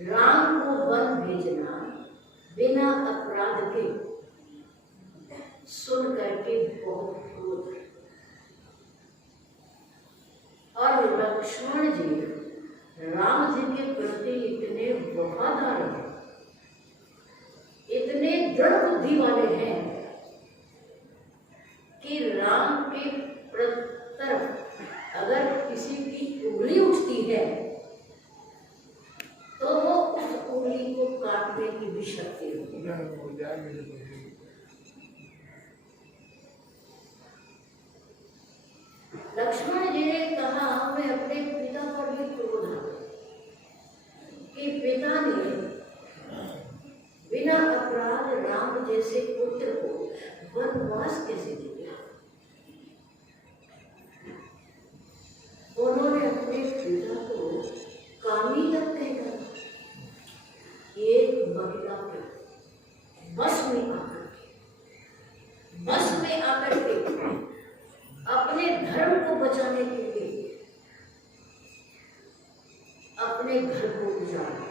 राम को वन भेजना बिना अपराध के सुन करके बहुत क्रोध। और लक्ष्मण जी राम जी के प्रति इतने वफादार हैं, इतने दृढ़ बुद्धि वाले हैं कि राम के तरफ अगर किसी की उंगली उठती है तो वो उस उंगली को काटने की भी शक्ति होती है। लक्ष्मण जी ने कहा मैं अपने पिता पर भी क्रोध है कि पिता ने बिना अपराध राम जैसे पुत्र को वनवास कैसे दिया। उन्होंने अपने पिता को कामी तक कहकर एक महिला के बस में आकर के अपने धर्म को बचाने के लिए अपने घर को उजाड़ा,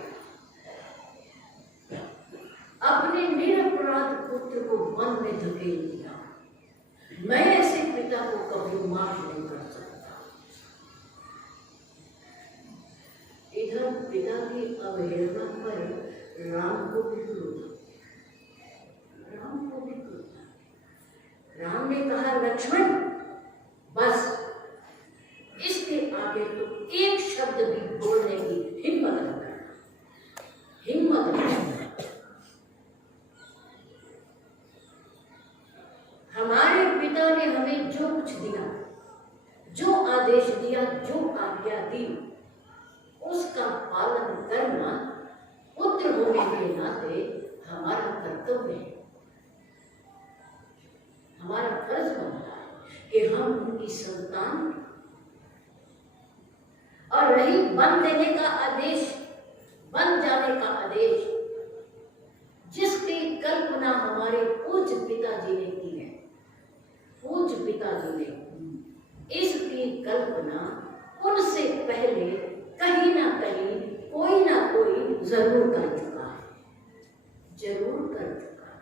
अपने निरपराध पुत्र को वन में धकेल दिया। मैं ऐसे पिता को कभी माफ नहीं कर सकता। इधर पिता की अवहेलना पर राम को भी क्रोध। राम ने कहा लक्ष्मण बस इसके आगे तो एक शब्द भी बोलने की हिम्मत न करना। हमारे पिता ने हमें जो कुछ दिया, जो आदेश दिया, जो आज्ञा दी, उसका पालन करना पुत्र होने के नाते हमारा कर्तव्य है, हमारा फर्ज बनता है कि हम उनकी संतान। और रही बन देने का आदेश, बन जाने का आदेश, जिसकी कल्पना हमारे पूज्य पिताजी ने की है, पूज्य पिताजी ने इसकी कल्पना उनसे पहले कहीं ना कहीं कोई ना कोई जरूर कर चुका है, जरूर कर चुका है।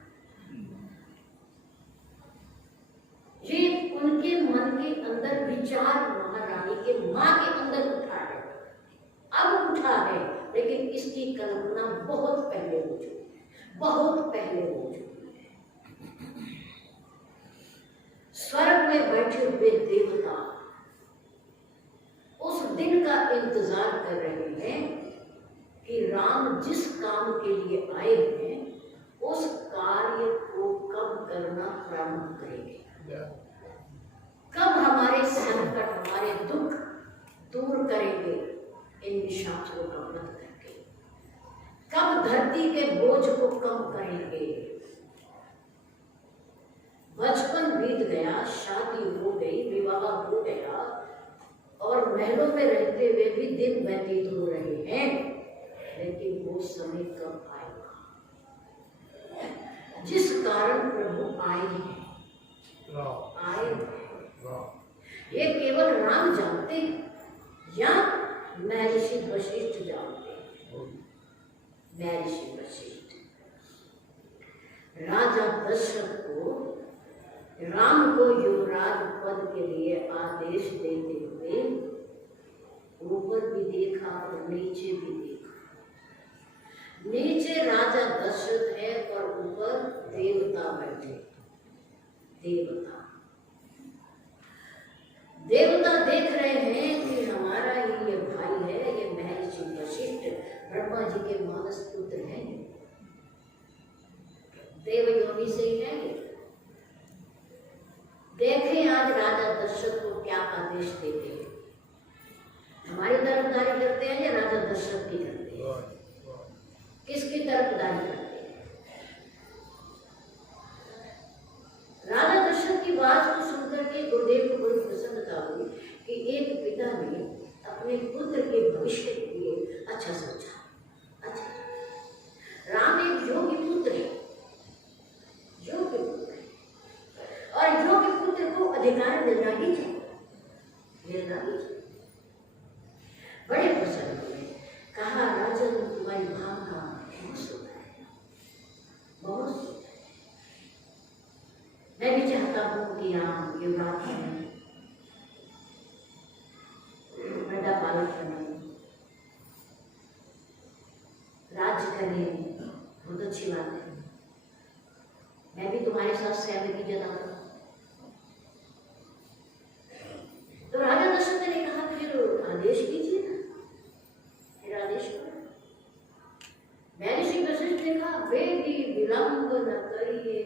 ये उनके मन के अंदर विचार महारानी के मां के अंदर उठा है, अब उठा है, लेकिन इसकी कल्पना बहुत पहले हो चुकी है, बहुत पहले हो चुकी है। स्वर्ग में बैठे हुए देवता उस दिन का इंतजार कर रहे हैं कि राम जिस काम के लिए आए हैं उस कार्य को कब करना प्रारंभ करेंगे, कब हमारे संकट, हमारे दुख दूर करेंगे इन निशाचरों का वध करके, कब धरती के बोझ को कम करेंगे। बचपन बीत गया, शादी हो गई, विवाह हो गया और महलों में रहते हुए भी दिन व्यतीत हो रहे हैं, लेकिन वो समय कब आएगा जिस कारण प्रभु आए हैं। ये केवल राम जानते हैं या महर्षि वशिष्ठ जानते हैं। महर्षि वशिष्ठ राजा दशरथ को, राम को युवराज पद के लिए आदेश देते हुए ऊपर भी देखा और नीचे भी देखा। नीचे राजा दशरथ है और ऊपर देवता बैठे। देवता देख रहे हैं कि हमारा ये भाई है, ये महर्षि वशिष्ठ ब्रह्मा जी के मानस पुत्र हैं, देवयोनि से ही है। देखें आज राजा दशरथ को क्या आदेश देते हैं। हमारी तरफदारी करते हैं या राजा दशरथ की करते हैं? किसकी तरफदारी करते हैं? राजा दशरथ की बात को सुनकर के गुरुदेव को बड़ी प्रसन्नता हुई कि एक पिता ने अपने पुत्र के भविष्य के लिए अच्छा सोचा। अच्छा, राम एक योग्य पुत्र है, योग्य पुत्र है, और योग्य पुत्र को अधिकार मिलना ही चाहिए, मिलना ही चाहिए। बड़े प्रसन्न हुए, कहा राजन तुम्हारी भावना बहुत सुंदर है, बहुत सुंदर है। मैं भी चाहता हूँ कि आप युवराज में वृद्धा पालक बने, राज्य करें, बहुत अच्छी बात है। मैं भी तुम्हारे साथ सहमति जताता हूँ। तो राजा दशरथ ने कहा फिर आदेश कीजिए ना, फिर आदेश करो। महर्षि वशिष्ठ ने कहा वेगी विलंब न करिए,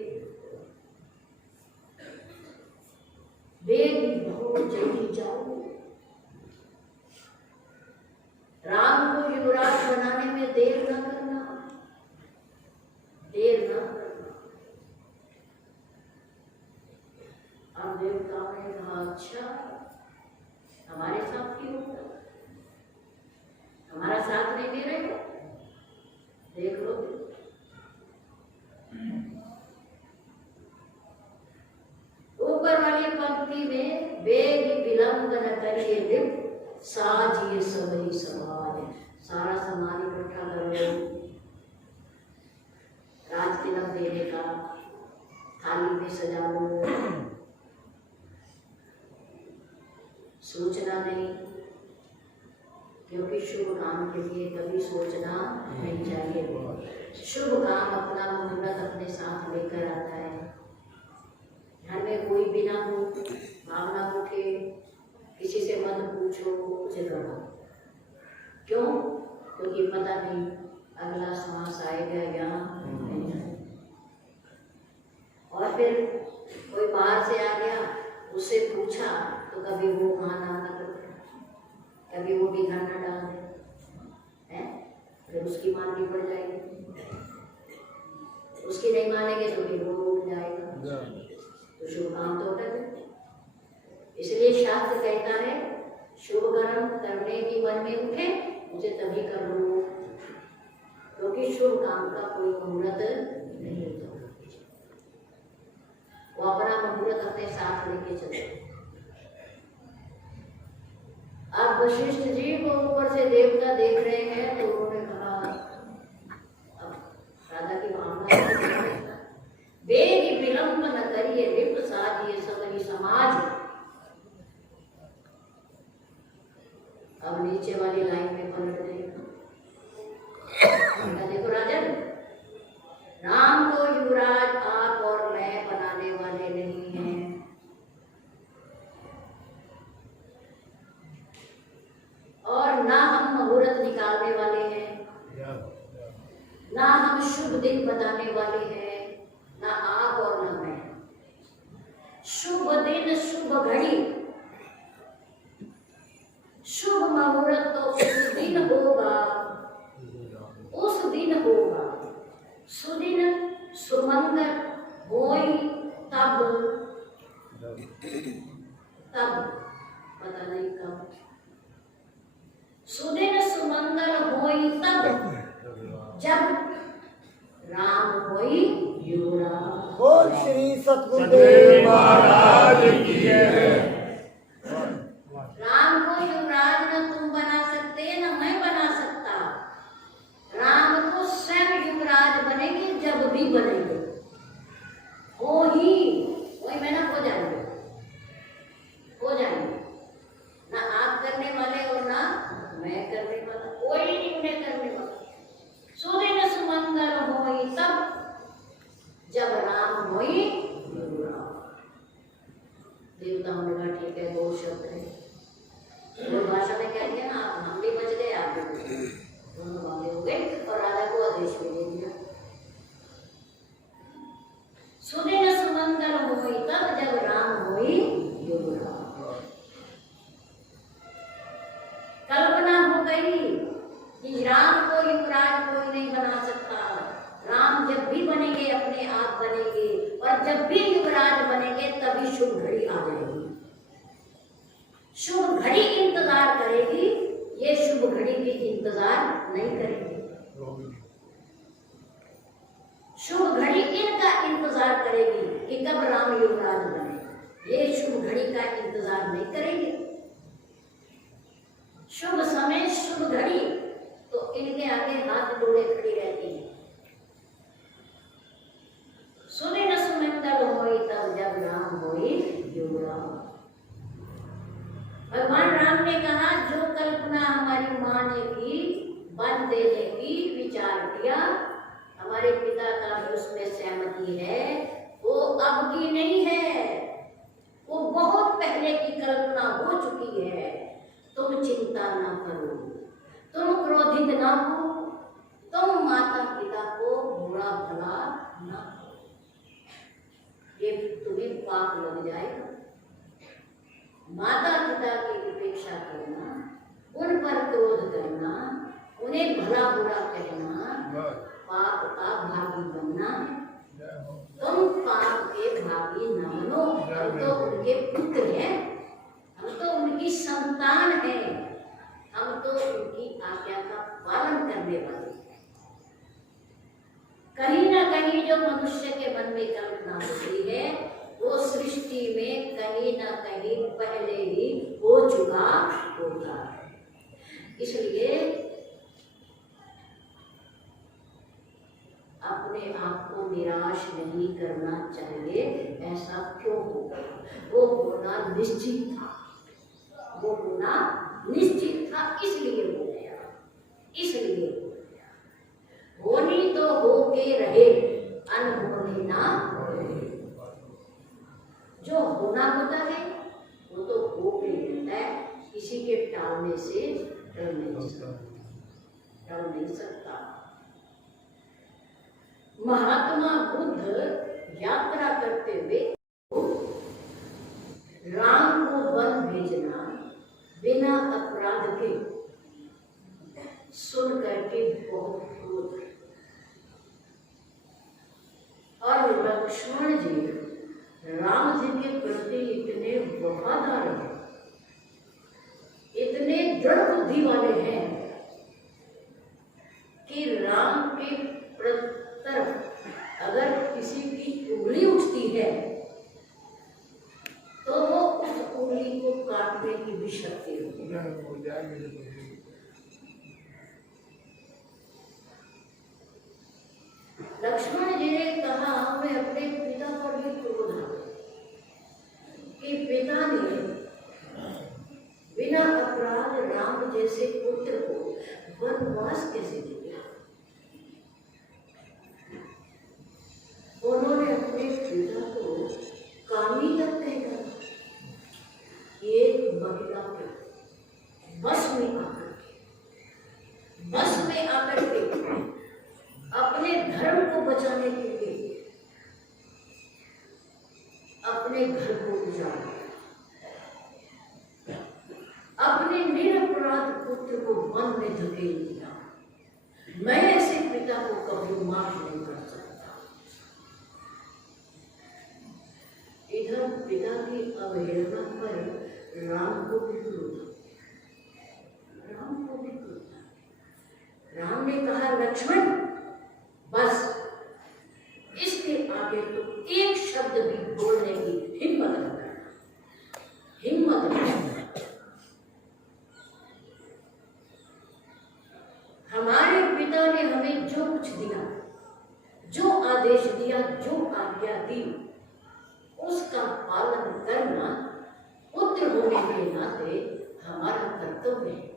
वेगी बहुत जल्दी जाओ, राम को युवराज बनाने में देर न करना, देर न करना। अब देवताओं ने कहा अच्छा हमारे साथ क्यों होगा, हमारा साथ नहीं दे रहे हो, देख लो। ऊपर वाली पंक्ति में वेग विलंब न करिए लिप साजिए सबरी समाज, सारा समाज इकट्ठा करो, राज तिलक देने का थाली में सजा लो, सोचना नहीं, क्योंकि शुभ काम के लिए कभी सोचना नहीं चाहिए। शुभ काम अपना मुहूर्त अपने साथ लेकर आता है। घर में कोई बिना हो, भावना उठे, किसी से मत पूछो, उसे करो। क्यों? क्योंकि पता नहीं अगला श्वास आएगा या नहीं। और फिर कोई बाहर से आ गया, उससे पूछा तो कभी वो हाँ ना कर दे, कभी वो भी घर न डाल दे, हैं? फिर उसकी माननी पड़ जाएगी, उसकी नहीं मानेंगे तो फिर वो उठ जाएगा, तो शुभ काम तो कर दे। इसलिए शास्त्र कहता है शुभ कर्म करने की मन में उठे उसे तभी कर लो, क्योंकि शुभ काम का कोई मुहूर्त नहीं होता, वो अपना मुहूर्त अपने साथ लेके चले। अब वशिष्ठ जी को ऊपर से देवता देख रहे हैं तो उन्होंने कहा, अब राजा की भावना, वेग विलंब न करिए लिप साजिए सबरी समाज। अब नीचे वाली लाइन में पलट देगा, देखो राजन, राम को युवराज आप और मैं बनाने वाले नहीं हैं, और ना हम मुहूर्त निकालने वाले हैं, ना हम शुभ दिन बताने वाले हैं, ना आप और ना मैं। शुभ दिन, शुभ घड़ी, शुभ मुहूर्त तो उस दिन होगा, उस दिन होगा, सुदिन सुमंगल होई तब, तब पता नहीं कब, सुदिन सुमंगल होई तब जब राम होई युवराज। बोल श्री सतगुरुदेव महाराज की जय। राम को युवराज न तुम बना सकते न मैं बना सकता, राम को स्वयं युवराज बनेंगे जब भी बनेंगे, हो ही वही मैं ना हो जाएंगे, हो जाएंगे, ना आप करने वाले और ना मैं करने वाला, कोई नहीं उन्हें करने वाला। सुदिन सुमंगल होई तब जब राम होई युवराज। देवताओं ने कहा ठीक है, दो शब्द है, दो भाषा में कह दिया ना, हम भी बच गए, आप भी बच गए, दोनों बातें हो गई और राजा को आदेश भी दे दिया। सुदिन सुमंगल होई तब जब राम होई युवराज। कल्पना हो गई कि राम को युवराज कोई नहीं बना सकता, राम जब भी बनेंगे अपने आप बनेंगे, और जब भी युवराज बनेंगे तभी शुभ घड़ी आ जाएगी, शुभ घड़ी इंतजार करेगी, ये शुभ घड़ी भी इंतजार नहीं करेगी, शुभ घड़ी इनका इंतजार करेगी कि कब राम युवराज बने, ये शुभ घड़ी का इंतजार नहीं करेंगे। शुभ समय शुभ घड़ी तो इनके आगे हाथ हाथ जोड़े खड़ी रहती है। सुने न सुमंदर होई तब जब राम होई जोड़ा। भगवान राम ने कहा जो कल्पना हमारी माँ ने की, वन देने की विचार किया, हमारे पिता का भी उसमें सहमति है, वो अब की नहीं है, वो बहुत पहले की कल्पना हो चुकी है। तुम चिंता ना करो, तुम क्रोधित ना हो, तुम माता पिता को बुरा भला ना करो, ये तुम्हें पाप लग जाएगा। माता पिता की उपेक्षा करना, उन पर क्रोध करना, उन्हें भला बुरा कहना, पाप का भागी बनना है। तुम पाप के भागी न बनो, हम तो उनके पुत्र हैं, हम तो उनकी संतान हैं, हम तो उनकी आज्ञा का पालन करने वाले हैं। कहीं ना कहीं जो मनुष्य के मन में कल्पना होती है, वो सृष्टि में कहीं ना कहीं पहले ही हो चुका होता है। इसलिए अपने आप को निराश नहीं करना चाहिए। ऐसा क्यों होगा? वो होना निश्चित था, वो होना निश्चित था, इसलिए हो गया, इसलिए हो गया। होनी तो होके रहे, अनहोनी ना होए। जो होना होता है वो तो हो के रहता है, किसी के टालने से टल नहीं सकता। महात्मा बुद्ध यात्रा करते हुए राम को वन भेजना बिना अपराध के सुन करके बहुत क्रोध, और लक्ष्मण जी राम जी के प्रति इतने वफादार हैं, इतने दृढ़ बुद्धि वाले हैं कि राम के तरफ अगर किसी की उंगली उठती है तो वो उस उंगली को काटने की भी शक्ति होती है। लक्ष्मण जी ने कहा, मैं अपने पिता पर भी क्रोध आ कि पिता ने बिना अपराध राम जैसे पुत्र को वनवास कैसे दिया। उन्होंने अपने पिता को कामी तक कहकर एक महिला के बस में आकर के अपने धर्म को बचाने के लिए अपने घर को उजाड़ा, अपने निरपराध पुत्र को वन में धकेल दिया। मैं ऐसे पिता को कभी माफ नहीं कर सकता। इधर पिता की अवहेलना पर राम को भी क्रोध, राम ने कहा, लक्ष्मण बस, इसके आगे तो एक शब्द भी बोलने की हिम्मत न करना, हिम्मत न करना। हमारे पिता ने हमें जो कुछ दिया, जो आदेश दिया, जो आज्ञा दी, उसका पालन करना पुत्र होने के नाते हमारा कर्तव्य है,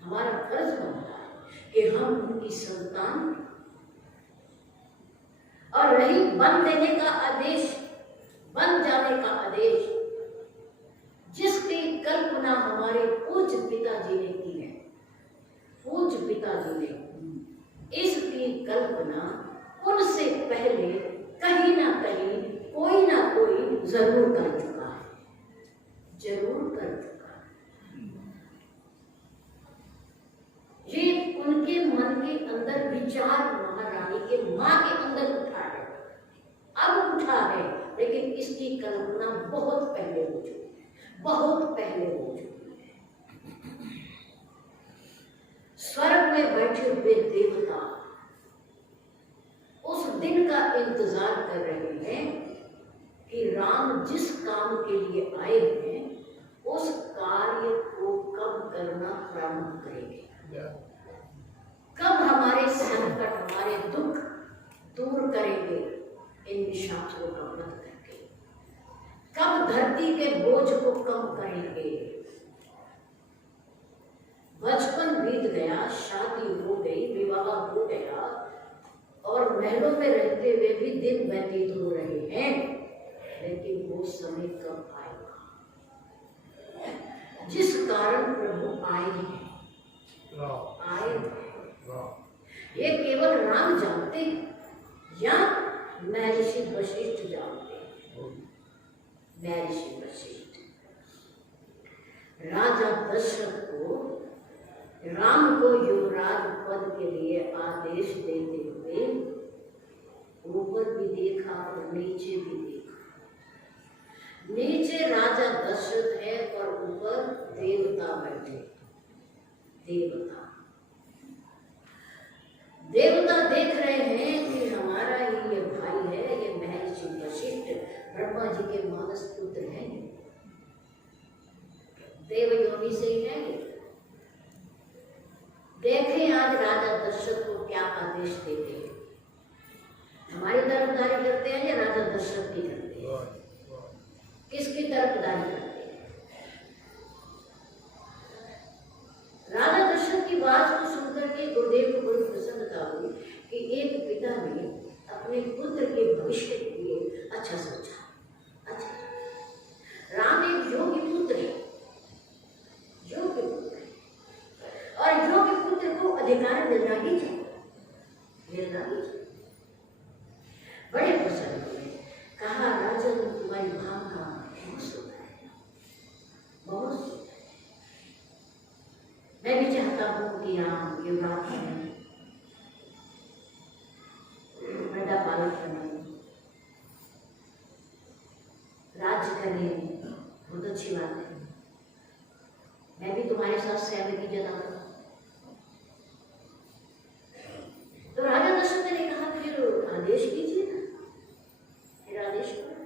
हमारा फर्ज बनता है कि हम उनकी संतान। और रही वन देने का आदेश, वन जाने का आदेश, जिसकी कल्पना हमारे पूज्य पिताजी ने की है, पूज्य पिताजी ने इसकी कल्पना उनसे पहले कहीं ना कहीं कोई ना कोई जरूर कर चुका है, जरूर कर चुका है। ये उनके मन के अंदर विचार महारानी के मां के अंदर उठा है, अब उठा है, लेकिन इसकी कल्पना बहुत पहले हो चुकी है, बहुत पहले हो चुकी है। स्वर्ग में बैठे हुए देवता उस दिन का इंतजार कर रहे हैं कि राम जिस काम के लिए आए हैं उस कार्य को कब करना प्रारंभ करेंगे। हमारे संकट, हमारे दुख दूर करेंगे इन निशाचरों का वध करके? कब धरती के बोझ को कम करेंगे? बचपन बीत गया, शादी हो गई, विवाह हो गया और महलों में रहते हुए भी दिन व्यतीत हो रहे हैं, लेकिन वो समय कब आएगा जिस कारण प्रभु आए हैं? ये केवल राम जानते हैं या महर्षि वशिष्ठ जानते हैं? महर्षि वशिष्ठ राजा दशरथ को, राम को युवराज पद के लिए आदेश देते हुए ऊपर भी देखा और नीचे भी देखा। नीचे राजा दशरथ है और ऊपर देवता बैठे। देवता देख रहे हैं कि हमारा ही ये भाई है, ये महर्षि वशिष्ठ ब्रह्मा जी के मानस पुत्र हैं, देवयोनि से ही है। देखें आज राजा दशरथ को क्या आदेश देते हैं। हमारी तरफदारी करते हैं या राजा दशरथ की करते हैं? किसकी तरफदारी करते हैं? राजा दशरथ की बात को सुनकर के गुरुदेव को बड़ी प्रसन्नता हुई कि एक पिता ने अपने पुत्र के भविष्य के लिए अच्छा सोचा। अच्छा, राम एक योग्य पुत्र है, योग्य पुत्र है, और योग्य पुत्र को अधिकार मिलना ही चाहिए, मिलना ही चाहिए। बड़े प्रसन्न हुए, कहा राजन तुम्हारी भावना बहुत सुंदर है, बहुत सुंदर। मैं भी चाहता हूँ कि आप युवराज बने, प्रजा पालक बने, राज्य करें, बहुत अच्छी बात है। मैं भी तुम्हारे साथ सहमति जताता हूँ। तो राजा दशरथ ने कहा फिर आदेश कीजिए ना, फिर आदेश करो।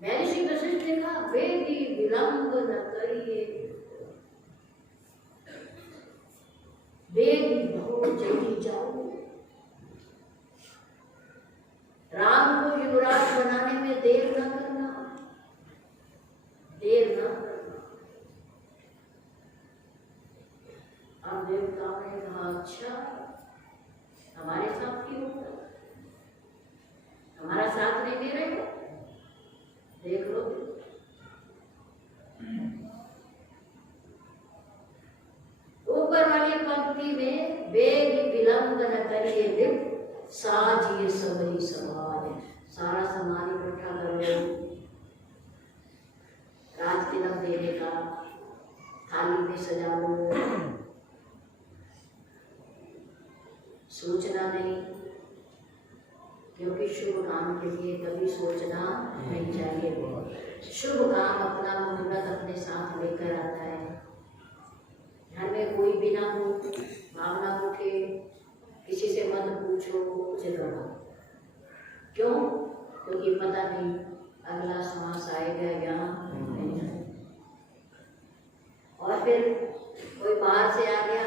महर्षि वशिष्ठ ने कहा बेगी विलंब न करिए, बेगी बहुत जल्दी जाओ, राम को युवराज बनाने में देर न करना, देर न करना। अब देवताओं ने कहा अच्छा हमारे साथ क्यों होगा, हमारा साथ नहीं दे रहे हो, देख लो। ऊपर वाली पंक्ति में बेग विलंब न करिए लिप साजिए सबरी समाज, सारा सामान इकट्ठा करो, राज तिलक देने का थाली में सजा लो, सोचना नहीं, क्योंकि शुभ काम के लिए कभी सोचना नहीं चाहिए। शुभ काम अपना मुहूर्त अपने साथ लेकर आता है। घर में कोई भी ना हो, भावना उठे, किसी से मत पूछो, कुछ करो। क्यों? क्योंकि पता नहीं अगला श्वास आएगा या नहीं। और फिर कोई बाहर से आ गया,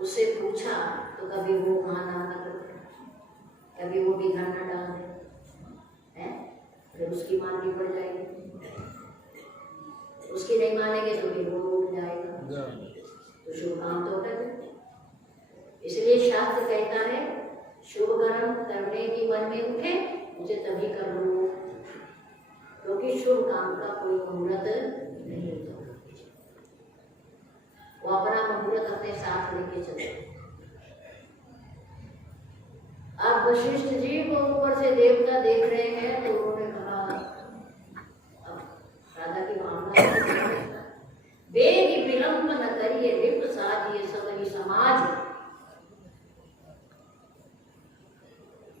उससे पूछा तो कभी वो हाँ ना कर, कभी वो भी घर ना डाल दे, हैं? फिर उसकी माननी पड़ जाएगी, उसकी नहीं मानेंगे तो फिर वो उठ जाएगा, तो शुभ काम तो कर। इसलिए शास्त्र कहता है शुभ कर्म करने की मन में उठे मुझे तभी कर लो, क्योंकि शुभ काम का कोई मुहूर्त नहीं होता, वो अपना मुहूर्त अपने साथ लेके चले। अब वशिष्ठ जी को ऊपर से देवता देख रहे हैं तो उन्होंने कहा अब राजा की भावना बेगी विलंब न करिए लिप साजिए सबरी समाज।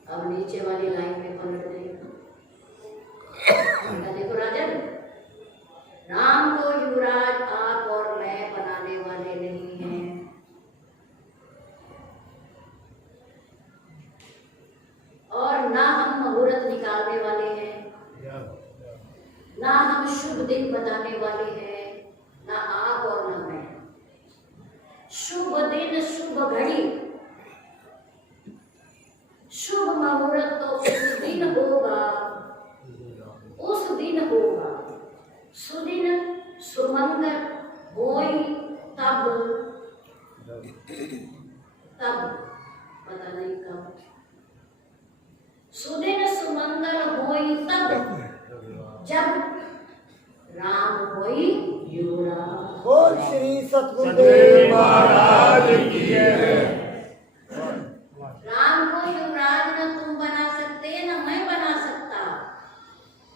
अब नीचे वाली लाइन में पलट गई, देखो राजन, राम को युवराज आप और मैं बनाने वाले नहीं हैं, और ना हम मुहूर्त निकालने वाले हैं, ना हम शुभ दिन बताने वाले हैं, ना आप और ना मैं। शुभ दिन शुभ घड़ी तब, पता नहीं कब। सुदिन सुमंगल होई तब, जब राम होई युवराज। बोल श्री सतगुरुदेव महाराज की जय। राम को युवराज न तुम बना सकते न मैं बना सकता।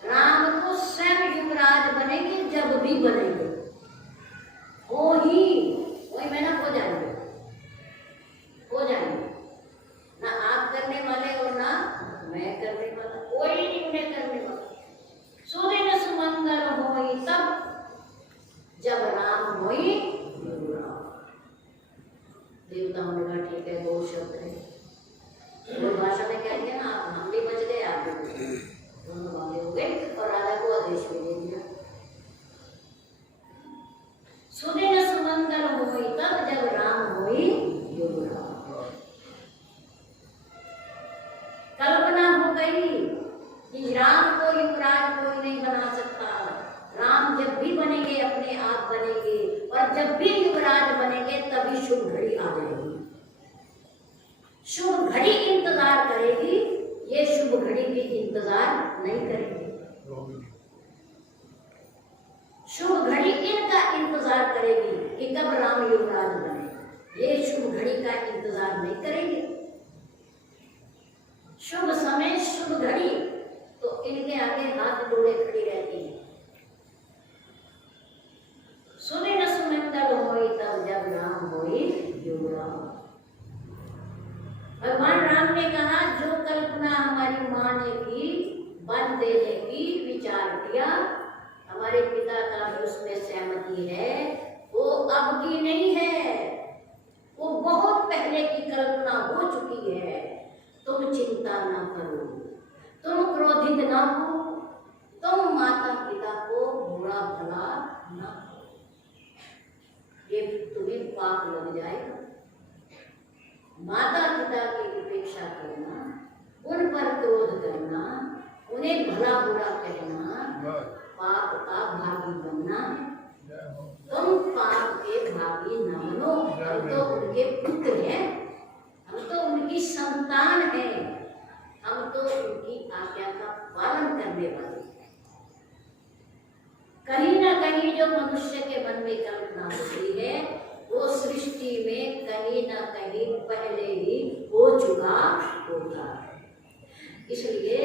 राम को स्वयं युवराज बनेंगे जब भी बनेंगे, हो ही वही में ना हो जाएंगे, हो जाएंगे। ना आप करने वाले और ना मैं करने वाला, कोई नहीं उन्हें करने वाला। सुदिन सुमंगल होई तब, जब राम होई युवराज। देवताओं ने कहा ठीक है, दो शब्द है, दो भाषा में कह दिया ना, आप हम भी बच गए, आप भी बच गए, दोनों बातें हो गई। और राजा को आदेश भी दे दिया। सुदिन सुमंगल होई तब, जब राम होई युवराज। कल्पना हो गई कि राम को युवराज कोई नहीं बना सकता। राम जब भी बनेंगे अपने आप बनेंगे, और जब भी युवराज बनेंगे तभी शुभ घड़ी आ जाएगी। शुभ घड़ी इंतजार करेगी, ये शुभ घड़ी भी इंतजार नहीं करेगी। शुभ घड़ी इनका इंतजार करेगी कि कब राम युवराज बने, ये शुभ घड़ी का इंतजार नहीं करेंगे। शुभ समय शुभ घड़ी तो इनके आगे हाथ जोड़े खड़ी रहती है। सुदिन सुमंगल होई तब, जब राम होई युवराज। भगवान राम ने कहा जो कल्पना हमारी माँ ने की, वन देने की विचार किया, हमारे पिता का भी उसमें सहमति है, वो अब की नहीं है, वो बहुत पहले की कल्पना हो चुकी है। तुम चिंता ना करो, तुम क्रोधित ना हो, तुम माता पिता को बुरा भला ना करो, ये तुम्हें पाप लग जाएगा। माता पिता की उपेक्षा करना, उन पर क्रोध करना, उन्हें भला बुरा कहना, पाप का भागी बनना। तुम पाप के भागी न बनो, हम तो उनके पुत्र हैं, हम तो उनकी संतान हैं, हम तो उनकी आज्ञा का पालन करने वाले हैं। कहीं ना कहीं जो मनुष्य के मन में कल्पना होती है, वो सृष्टि में कहीं ना कहीं पहले ही हो चुका होता है। इसलिए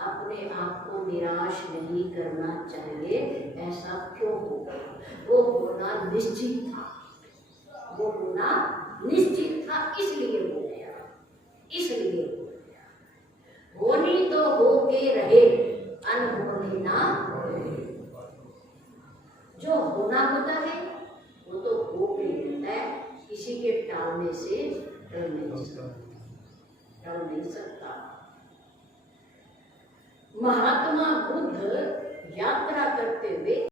अपने आप को निराश नहीं करना चाहिए। ऐसा क्यों होगा? वो होना निश्चित था, वो होना निश्चित था, इसलिए हो गया, इसलिए हो गया। होनी तो होके रहे, अनहोनी ना रहे। जो होना होता है वो तो हो के रहता है, किसी के टालने से टल नहीं सकता। महात्मा बुद्ध यात्रा करते हुए